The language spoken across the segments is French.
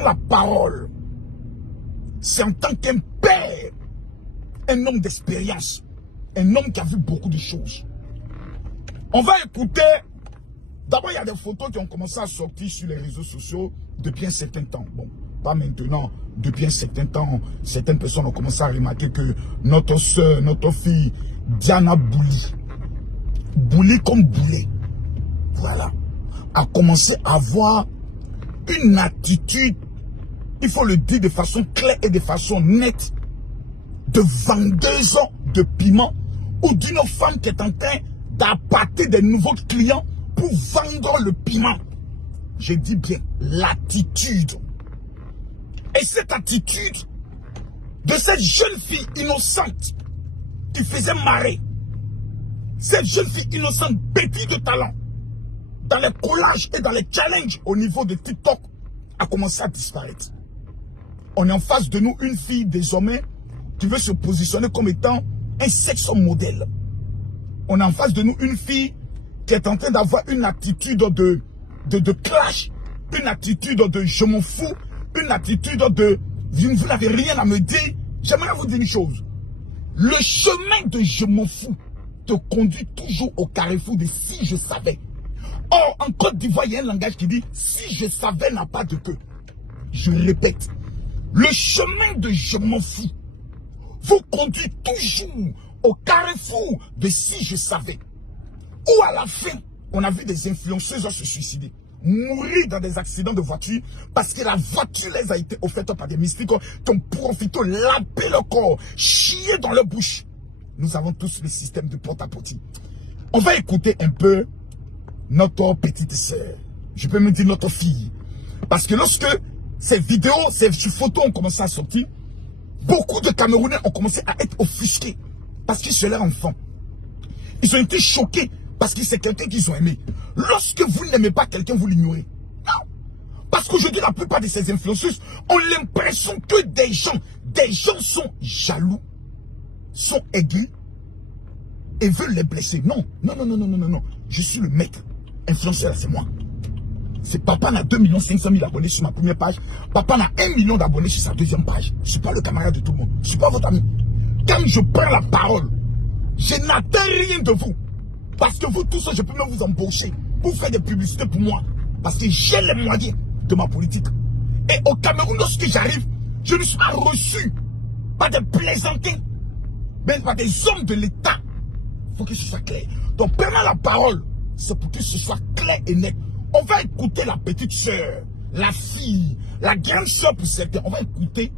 prends la parole, c'est en tant qu'un père, un homme d'expérience, un homme qui a vu beaucoup de choses. On va écouter. D'abord, il y a des photos qui ont commencé à sortir sur les réseaux sociaux depuis un certain temps. Bon, pas maintenant, depuis un certain temps, certaines personnes ont commencé à remarquer que notre soeur, notre fille, Diana Bouli, Bouli comme Boulé, voilà, a commencé à avoir une attitude, il faut le dire de façon claire et de façon nette, de vendeuse de piment ou d'une femme qui est en train d'appâter des nouveaux clients pour vendre le piment. Je dis bien l'attitude. Et cette attitude de cette jeune fille innocente qui faisait marrer, cette jeune fille innocente pétrie de talent, dans les collages et dans les challenges au niveau de TikTok, a commencé à disparaître. On est en face de nous une fille désormais qui veut se positionner comme étant un sexe modèle. On est en face de nous une fille qui est en train d'avoir une attitude de clash, une attitude de je m'en fous, une attitude de vous n'avez rien à me dire. J'aimerais vous dire une chose. Le chemin de je m'en fous te conduit toujours au carrefour de si je savais. Or, en Côte d'Ivoire, il y a un langage qui dit si je savais n'a pas de queue. Je répète, le chemin de je m'en fous vous conduit toujours au carrefour de si je savais. Ou à la fin, on a vu des influenceuses se suicider, mourir dans des accidents de voiture parce que la voiture les a été offerte par des mystiques qui ont profité, laver leur corps, chier dans leur bouche. Nous avons tous le système de porte-à-porte. On va écouter un peu notre petite sœur. Je peux me dire notre fille. Parce que lorsque ces vidéos, ces photos ont commencé à sortir, beaucoup de Camerounais ont commencé à être offusqués parce qu'ils sont leurs enfants. Ils ont été choqués parce que c'est quelqu'un qu'ils ont aimé. Lorsque vous n'aimez pas quelqu'un, vous l'ignorez. Non. Parce qu'aujourd'hui, la plupart de ces influenceuses ont l'impression que des gens sont jaloux, sont aigris et veulent les blesser. Non, non, non, non, non, non, non. Je suis le maître. Influenceur, c'est moi. C'est papa n'a 2 500 000 abonnés sur ma première page. Papa n'a 1 million d'abonnés sur sa deuxième page. Je ne suis pas le camarade de tout le monde. Je ne suis pas votre ami. Quand je prends la parole, je n'attends rien de vous. Parce que vous tous, je peux même vous embaucher pour faire des publicités pour moi. Parce que j'ai les moyens de ma politique. Et au Cameroun, lorsque j'arrive, je ne suis pas reçu par des plaisantins, mais par des hommes de l'État. Il faut que ce soit clair. Donc, prenant la parole, c'est pour que ce soit clair et net. On va écouter la petite sœur, la fille, la grande sœur pour certains. On va écouter.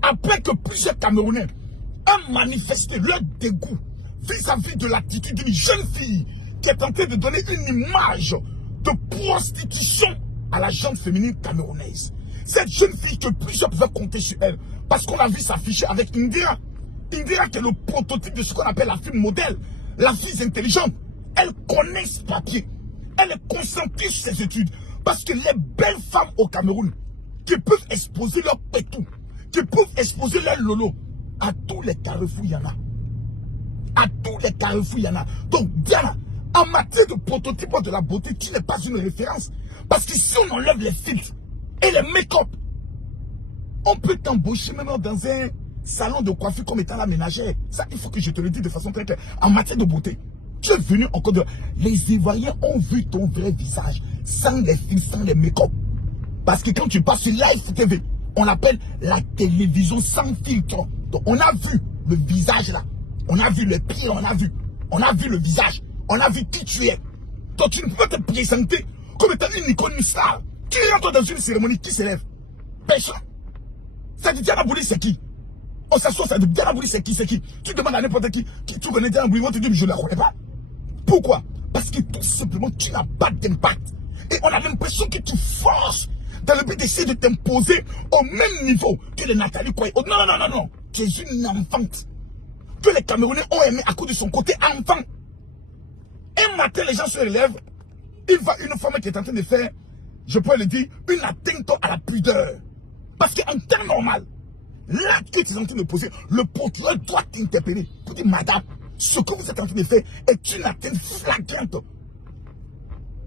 Après que plusieurs Camerounais ont manifesté leur dégoût vis-à-vis de l'attitude d'une jeune fille qui est en train de donner une image de prostitution à la gente féminine camerounaise. Cette jeune fille que plusieurs pouvaient compter sur elle. Parce qu'on a vu s'afficher avec Indira. Indira qui est le prototype de ce qu'on appelle la fille modèle. La fille intelligente. Elle connaît ce papier. Elle est concentrée sur ses études. Parce que les belles femmes au Cameroun qui peuvent exposer leur pétou, qui peuvent exposer leur lolo, à tous les carrefours, il y en a. À tous les carrefours, il y en a. Donc, Diana, en matière de prototype de la beauté, tu n'es pas une référence. Parce que si on enlève les filtres et les make-up, on peut t'embaucher même dans un salon de coiffure comme étant la ménagère. Ça, il faut que je te le dise de façon très claire. En matière de beauté, tu es venu encore de... Les Ivoiriens ont vu ton vrai visage, sans les filtres, sans les make-up. Parce que quand tu passes sur Live TV, on l'appelle la télévision sans filtre. Donc, on a vu le visage là. On a vu le pied, on a vu le visage, on a vu qui tu es. Donc tu ne peux pas te présenter comme étant une icône, une star. Tu rentres dans une cérémonie, qui s'élève? Personne. Ça dit Diana Bouli, c'est qui? On s'assoit, ça dit Diana Bouli, c'est qui? Tu demandes à n'importe qui tu connais Diana Bouli, on te dit, mais je ne la connais pas. Pourquoi? Parce que tout simplement, tu n'as pas d'impact. Et on a l'impression que tu forces dans le but d'essayer de t'imposer au même niveau que les Nathalie Koye. Oh, non, non, non, non. Tu es une enfante que les Camerounais ont aimé à cause de son côté enfant. Un matin, les gens se relèvent. Il voit une femme qui est en train de faire, je peux le dire, une atteinte à la pudeur. Parce qu'en temps normal, l'acte que tu es en train de poser, le procureur doit t'interpeller pour dire, madame, ce que vous êtes en train de faire est une atteinte flagrante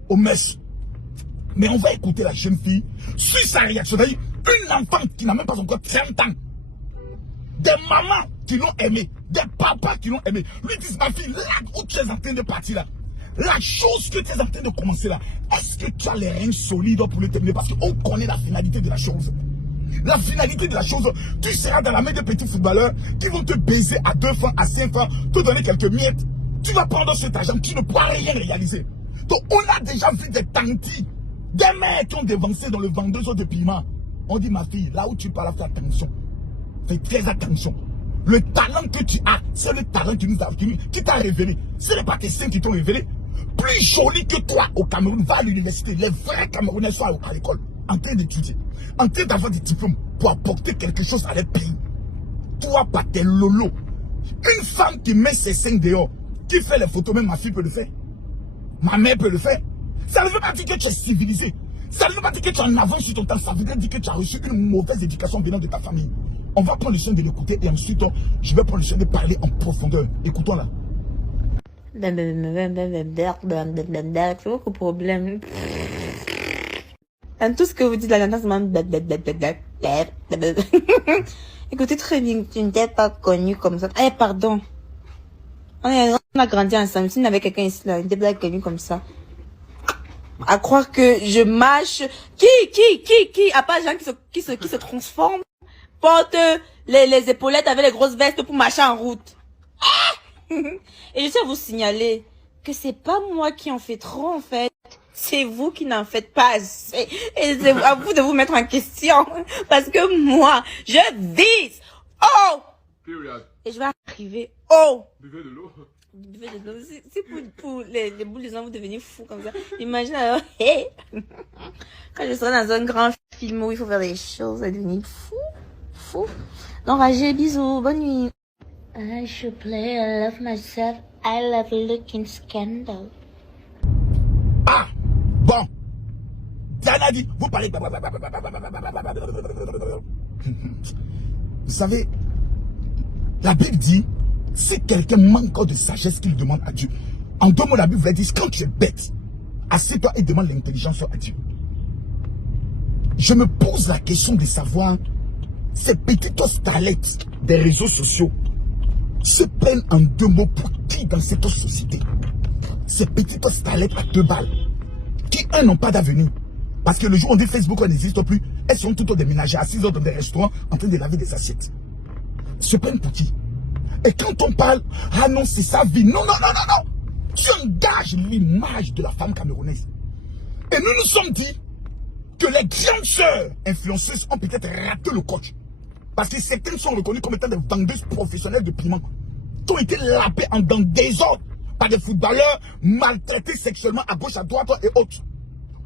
au mœurs. Mais on va écouter la jeune fille sur sa réaction. C'est-à-dire, une enfant qui n'a même pas encore 30 ans. Des mamans qui l'ont aimé, des papas qui l'ont aimé. Lui disent, ma fille, là où tu es en train de partir là, la chose que tu es en train de commencer là, est-ce que tu as les reins solides pour le terminer? Parce qu'on connaît la finalité de la chose. La finalité de la chose, tu seras dans la main des petits footballeurs qui vont te baiser à 2 francs, à 5 francs, te donner quelques miettes. Tu vas prendre cet argent, tu ne pourras rien réaliser. Donc on a déjà vu des tantis, des mecs qui ont dévancé dans le vendeuse de piment. On dit, ma fille, là où tu parles, fais attention. Fais très attention. Le talent que tu as, c'est le talent qui t'a révélé. Ce n'est pas tes seins qui t'ont révélé. Plus joli que toi au Cameroun, va à l'université. Les vrais Camerounais sont à l'école, en train d'étudier, en train d'avoir des diplômes pour apporter quelque chose à leur pays. Toi, pas tes lolos. Une femme qui met ses seins dehors, qui fait les photos, même ma fille peut le faire. Ma mère peut le faire. Ça ne veut pas dire que tu es civilisé. Ça ne veut pas dire que tu es en avance sur ton temps. Ça veut dire que tu as reçu une mauvaise éducation venant de ta famille. On va prendre le soin de l'écouter et ensuite, je vais prendre le soin de parler en profondeur. Écoutons-la. C'est quoi le problème? Dans tout ce que vous dites là, écoutez très bien, tu n'étais pas connu comme ça. Eh, pardon. On a grandi ensemble. Si on avait quelqu'un ici là, il n'était pas connu comme ça. À croire que je marche. Qui? À part les gens qui se transforment, portent les épaulettes avec les grosses vestes pour marcher en route. Et je tiens à vous signaler que c'est pas moi qui en fais trop en fait. C'est vous qui n'en faites pas assez. Et c'est à vous de vous mettre en question. Parce que moi, je vise haut. Et je vais arriver haut. Buvez de l'eau. Buvez de l'eau. C'est pour les boules de sang, vous devenez fous comme ça. Imagine alors, hey. Quand je serai dans un grand film où il faut faire des choses, ça va devenir fou. Enragé, bisous, bonne nuit. I should play, I love myself, I love looking scandal. Ah, bon. Diana dit, vous parlez. Vous savez, la Bible dit, si quelqu'un manque de sagesse, qu'il demande à Dieu. En 2 mots, la Bible dit, quand tu es bête, assieds-toi et demande l'intelligence à Dieu. Je me pose la question de savoir, ces petites starlettes des réseaux sociaux se prennent en 2 mots pour qui dans cette société? Ces petites starlettes à 2 balles, qui n'ont pas d'avenir. Parce que le jour où on dit Facebook n'existe plus, elles sont toutes déménagées, assises dans des restaurants en train de laver des assiettes. Se prennent pour qui? Et quand on parle, ah non, c'est sa vie. Non. Tu engages l'image de la femme camerounaise. Et nous nous sommes dit que les grandes sœurs influenceuses ont peut-être raté le coach. Parce que certaines sont reconnues comme étant des vendeuses professionnelles de piment, qui ont été lapées dans des ordres par des footballeurs maltraités sexuellement à gauche, à droite et autres.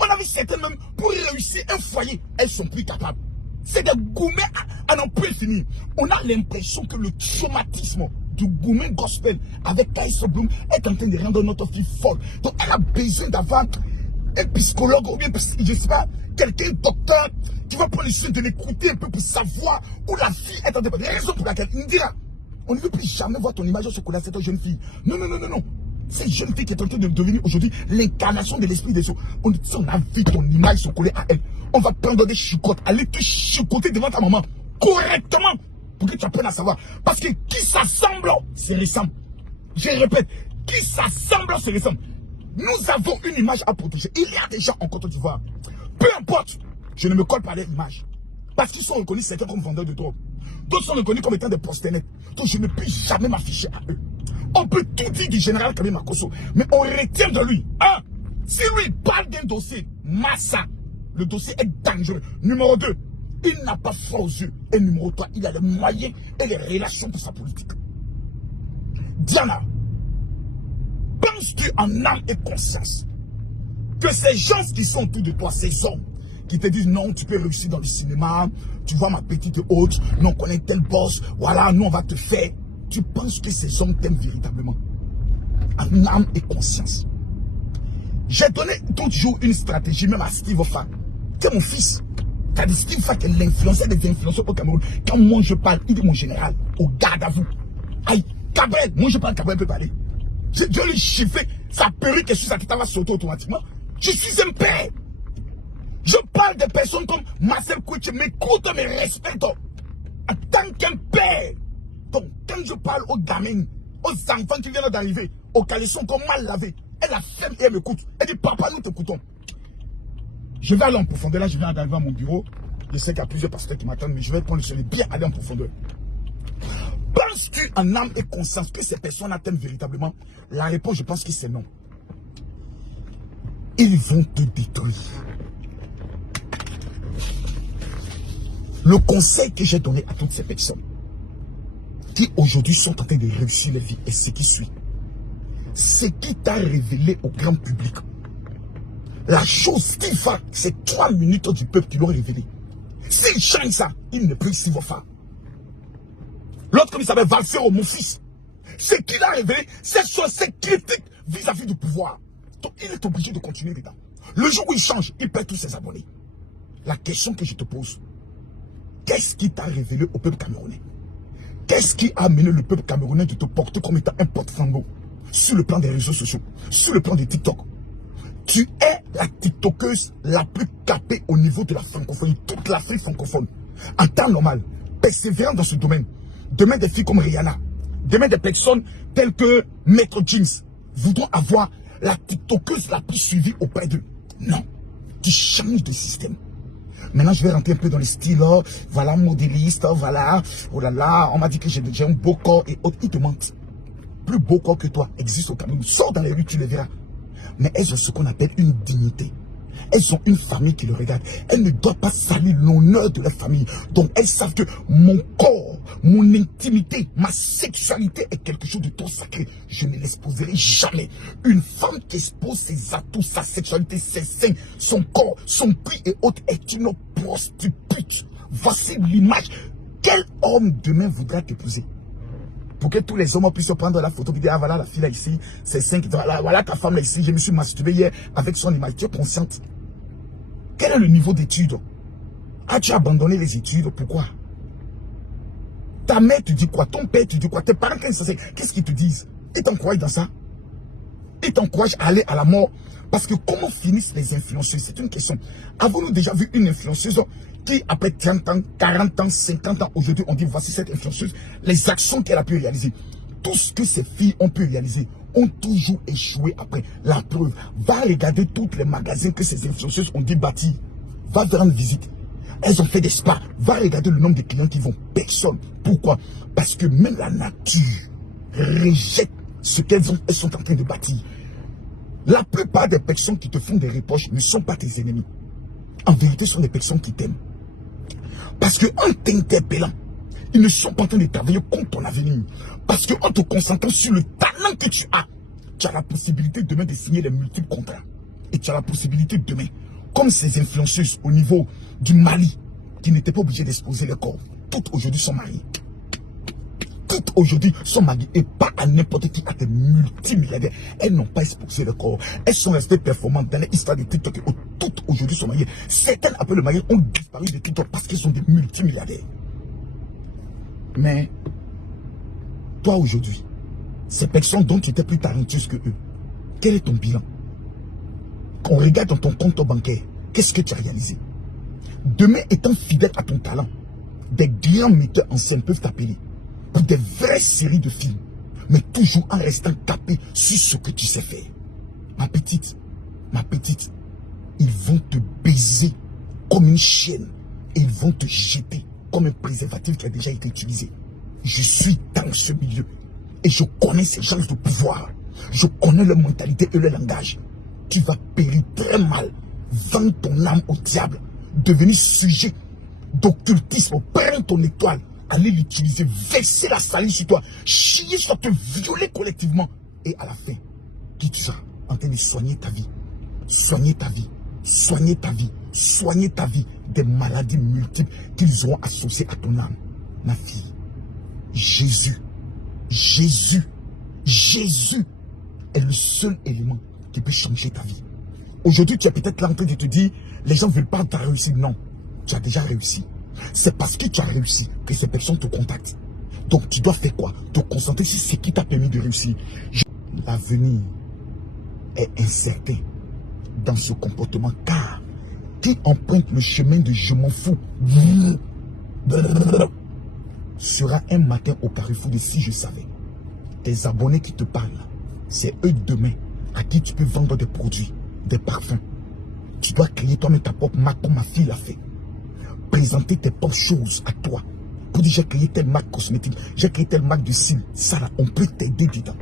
On a vu certaines même, pour réussir un foyer, elles sont plus capables. C'est des gourmets à n'en plus finir. On a l'impression que le traumatisme du gourmet gospel avec Kaïs Bloom est en train de rendre notre fille folle. Donc elle a besoin d'avoir un psychologue ou bien, je sais pas, quelqu'un, docteur, qui va prendre le soin de l'écouter un peu pour savoir où la fille est en train de... La raison pour laquelle il me dira, on ne veut plus jamais voir ton image sur cette jeune fille. Non. Cette jeune fille qui est en train de devenir aujourd'hui l'incarnation de l'esprit des eaux. On a vu ton image se coller à elle. On va prendre des chicottes, aller te chicoter devant ta maman correctement pour que tu apprennes à savoir. Parce que qui s'assemble, c'est récent. Je répète, qui s'assemble, c'est récent. Nous avons une image à protéger. Il y a des gens en Côte d'Ivoire. Peu importe, je ne me colle pas à leur image. Parce qu'ils sont reconnus certains comme vendeurs de drogue. D'autres sont reconnus comme étant des prostituées. Donc je ne peux jamais m'afficher à eux. On peut tout dire du général Kabila Makosso, mais on retient de lui. Un, si lui parle d'un dossier, Massa, le dossier est dangereux. Numéro 2, il n'a pas froid aux yeux. Et numéro 3, il a les moyens et les relations pour sa politique. Diana, penses-tu en âme et conscience que ces gens qui sont autour de toi, ces hommes, qui te disent non, tu peux réussir dans le cinéma, tu vois ma petite hôte, nous on connaît tel boss, voilà, nous on va te faire. Tu penses que ces hommes t'aiment véritablement? En âme et conscience. J'ai donné toujours une stratégie, même à Steve Ofa. C'est mon fils. T'as dit Steve Ofa qui est l'influenceur des influenceurs au Cameroun. Quand moi je parle, il dit mon général, au garde à vous. Aïe, Cabrel, moi je parle, Cabrel peut parler. Je lui chiffrer sa perruque et sur sa tête va sauter automatiquement. Je suis un père. parle de personnes comme Marcel Kouiche, m'écoute, me respecte. En tant qu'un père. Donc, quand je parle aux gamines, aux enfants qui viennent d'arriver, aux caleçons qu'on mal lavé, elle a fait et elle m'écoute. Elle dit, papa, nous t'écoutons. Je vais aller en profondeur. Là, je viens d'arriver à mon bureau. Je sais qu'il y a plusieurs pasteurs qui m'attendent, mais je vais prendre le soleil bien aller en profondeur. Penses-tu en âme et conscience que ces personnes atteignent véritablement? La réponse, je pense que c'est non. Ils vont te détruire. Le conseil que j'ai donné à toutes ces personnes qui aujourd'hui sont en train de réussir leur vie est ce qui suit. Ce qui t'a révélé au grand public. La chose qui va, c'est 3 minutes du peuple qui l'ont révélé. S'il change ça, il ne peut s'y voir. L'autre, comme il s'appelle Valfero, mon fils, ce qu'il a révélé, c'est sur ses critiques vis-à-vis du pouvoir. Donc, il est obligé de continuer dedans. Le jour où il change, il perd tous ses abonnés. La question que je te pose, qu'est-ce qui t'a révélé au peuple camerounais? Qu'est-ce qui a amené le peuple camerounais de te porter comme étant un porte-flambeau sur le plan des réseaux sociaux, sur le plan de TikTok? Tu es la TikTokeuse la plus capée au niveau de la francophonie, toute l'Afrique francophone. En temps normal, persévérant dans ce domaine. Demain, des filles comme Rihanna, demain, des personnes telles que Maître James voudront avoir la TikTokeuse la plus suivie auprès d'eux. Non, tu changes de système. Maintenant, je vais rentrer un peu dans le style, oh, voilà, modéliste, oh, voilà, oh là là, on m'a dit que j'ai un beau corps et autres. Ils te mentent. Plus beau corps que toi existe au Cameroun. Sors dans les rues, tu les verras. Mais elles ont ce qu'on appelle une dignité. Elles ont une famille qui le regarde. Elles ne doivent pas salir l'honneur de leur famille. Donc elles savent que mon corps, mon intimité, ma sexualité est quelque chose de trop sacré. Je ne l'exposerai jamais. Une femme qui expose ses atouts, sa sexualité, ses seins, son corps, son prix et autres est une prostituée. Voici l'image. Quel homme demain voudra t'épouser? Pour que tous les hommes puissent prendre la photo et dire, ah voilà la fille là ici, c'est 5, voilà ta femme là ici, je me suis masturbé hier avec son image. Tu es consciente? Quel est le niveau d'études? As-tu abandonné les études? Pourquoi? Ta mère te dit quoi? Ton père te dit quoi? Tes parents, qu'est-ce qu'ils te disent? Ils t'encouragent dans ça? Ils t'encouragent à aller à la mort? Parce que comment finissent les influenceuses? C'est une question. Avons-nous déjà vu une influenceuse qui, après 30 ans, 40 ans, 50 ans, aujourd'hui, on dit voici cette influenceuse, les actions qu'elle a pu réaliser. Tout ce que ces filles ont pu réaliser ont toujours échoué après. La preuve, va regarder tous les magasins que ces influenceuses ont dit bâtir. Va faire une visite. Elles ont fait des spas. Va regarder le nombre de clients qui vont. Personne. Pourquoi? Parce que même la nature rejette ce qu'elles sont en train de bâtir. La plupart des personnes qui te font des reproches ne sont pas tes ennemis. En vérité, ce sont des personnes qui t'aiment. Parce qu'en t'interpellant, ils ne sont pas en train de travailler contre ton avenir. Parce qu'en te concentrant sur le talent que tu as la possibilité demain de signer les multiples contrats. Et tu as la possibilité demain, comme ces influenceuses au niveau du Mali, qui n'étaient pas obligées d'exposer leur corps, toutes aujourd'hui sont mariées. Toutes aujourd'hui sont mariées et pas à n'importe qui, à des multimilliardaires. Elles n'ont pas exposé leur corps. Elles sont restées performantes dans l'histoire de TikTok. Toutes aujourd'hui sont mariées. Certaines après le mariage ont disparu de TikTok parce qu'elles sont des multimilliardaires. Mais toi aujourd'hui, ces personnes dont tu étais plus talentueuse que eux, quel est ton bilan? Quand on regarde dans ton compte bancaire, qu'est-ce que tu as réalisé? Demain, étant fidèle à ton talent, des grands metteurs en scène peuvent t'appeler pour des vraies séries de films, mais toujours en restant capé sur ce que tu sais faire. Ma petite, ils vont te baiser comme une chienne et ils vont te jeter comme un préservatif qui a déjà été utilisé. Je suis dans ce milieu et je connais ces gens de pouvoir. Je connais leur mentalité et leur langage. Tu vas périr très mal, vendre ton âme au diable, devenir sujet d'occultisme, prendre ton étoile, aller l'utiliser, verser la salive sur toi, chier sur te violer collectivement. Et à la fin, qui tu seras en train de soigner ta vie, soigner ta vie, soigner ta vie, soigner ta vie des maladies multiples qu'ils auront associées à ton âme. Ma fille, Jésus est le seul élément qui peut changer ta vie. Aujourd'hui, tu es peut-être là en train de te dire, les gens ne veulent pas ta réussite. Non, tu as déjà réussi. C'est parce que tu as réussi que ces personnes te contactent. Donc, tu dois faire quoi? Te concentrer sur ce qui t'a permis de réussir. L'avenir est incertain dans ce comportement car qui emprunte le chemin de je m'en fous sera un matin au carrefour de si je savais. Tes abonnés qui te parlent, c'est eux demain à qui tu peux vendre des produits, des parfums. Tu dois créer toi-même ta propre marque comme ma fille l'a fait. Présenter tes propres choses à toi. Pour dire j'ai créé telle marque cosmétique, j'ai créé telle marque de cils. Ça là, on peut t'aider dedans.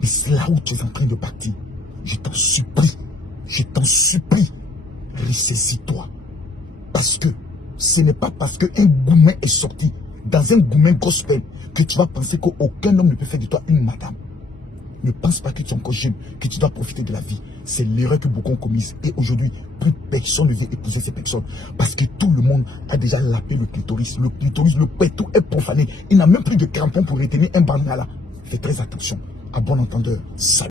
Mais c'est là où tu es en train de partir. Je t'en supplie, ressaisis-toi. Parce que ce n'est pas parce qu'un gourmet est sorti dans un gourmet gospel que tu vas penser qu'aucun homme ne peut faire de toi une madame. Ne pense pas que tu es encore jeune, que tu dois profiter de la vie. C'est l'erreur que beaucoup ont commise. Et aujourd'hui, plus personne ne vient épouser ces personnes. Parce que tout le monde a déjà lapé le clitoris. Le clitoris, le pétou est profané. Il n'a même plus de crampons pour retenir un banana là. Fais très attention. À bon entendeur, salut.